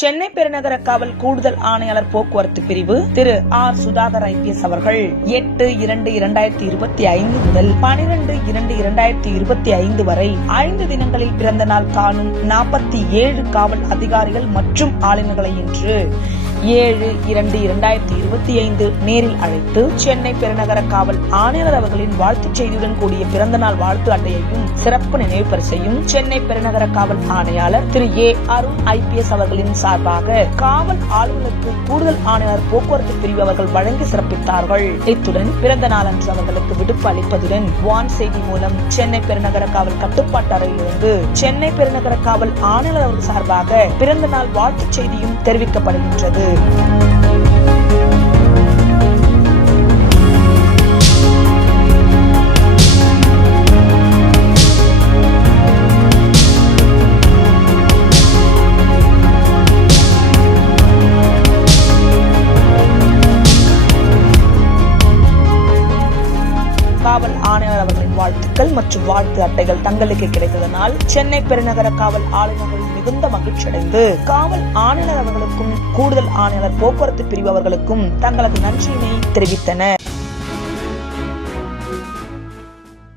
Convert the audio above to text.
சென்னை பெருநகர காவல் கூடுதல் ஆணையாளர் போக்குவரத்து பிரிவு திரு ஆர் சுதாகர் ஐபிஎஸ் அவர்கள் 8/2/2025 முதல் 12/2/2025 வரை 5 தினங்களில் பிறந்த நாள் காணும் 47 காவல் அதிகாரிகள் மற்றும் ஆளுநர்களை இன்று 7/2/2025 நேரில் அழைத்து சென்னை பெருநகர காவல் ஆணையாளர் அவர்களின் வாழ்த்துச் செய்தியுடன் கூடிய பிறந்த நாள் வாழ்த்து அட்டையையும் சிறப்பு நினைவு பரிசையும் சென்னை பெருநகர காவல் ஆணையாளர் திரு ஏ அருண் ஐபிஎஸ் அவர்களின் சார்பாக காவல் ஆளுநருக்கு கூடுதல் ஆணையாளர் போக்குவரத்து பிரிவு அவர்கள் வழங்கி சிறப்பித்தார்கள். இத்துடன் பிறந்த நாளன்று அவர்களுக்கு விடுப்பு அளிப்பதுடன் வான் செய்தி மூலம் சென்னை பெருநகர காவல் கட்டுப்பாட்டு அறையிலிருந்து சென்னை பெருநகர காவல் ஆணையாளர் அவர்கள் சார்பாக பிறந்த நாள் வாழ்த்துச் செய்தியும் தெரிவிக்கப்படுகின்றது. காவல் ஆணையர் அவர்களின் வாழ்த்துக்கள் மற்றும் வாழ்த்து அட்டைகள் தங்களுக்கு கிடைத்ததனால் சென்னை பெருநகர காவல் ஆளுநர்கள் மிகுந்த மகிழ்ச்சியடைந்து காவல் ஆணையர் அவர்களுக்கும் கூடுதல் ஆணையாளர் போக்குவரத்து பிரிவு அவர்களுக்கும் தங்களது நன்றியினை தெரிவித்தனர்.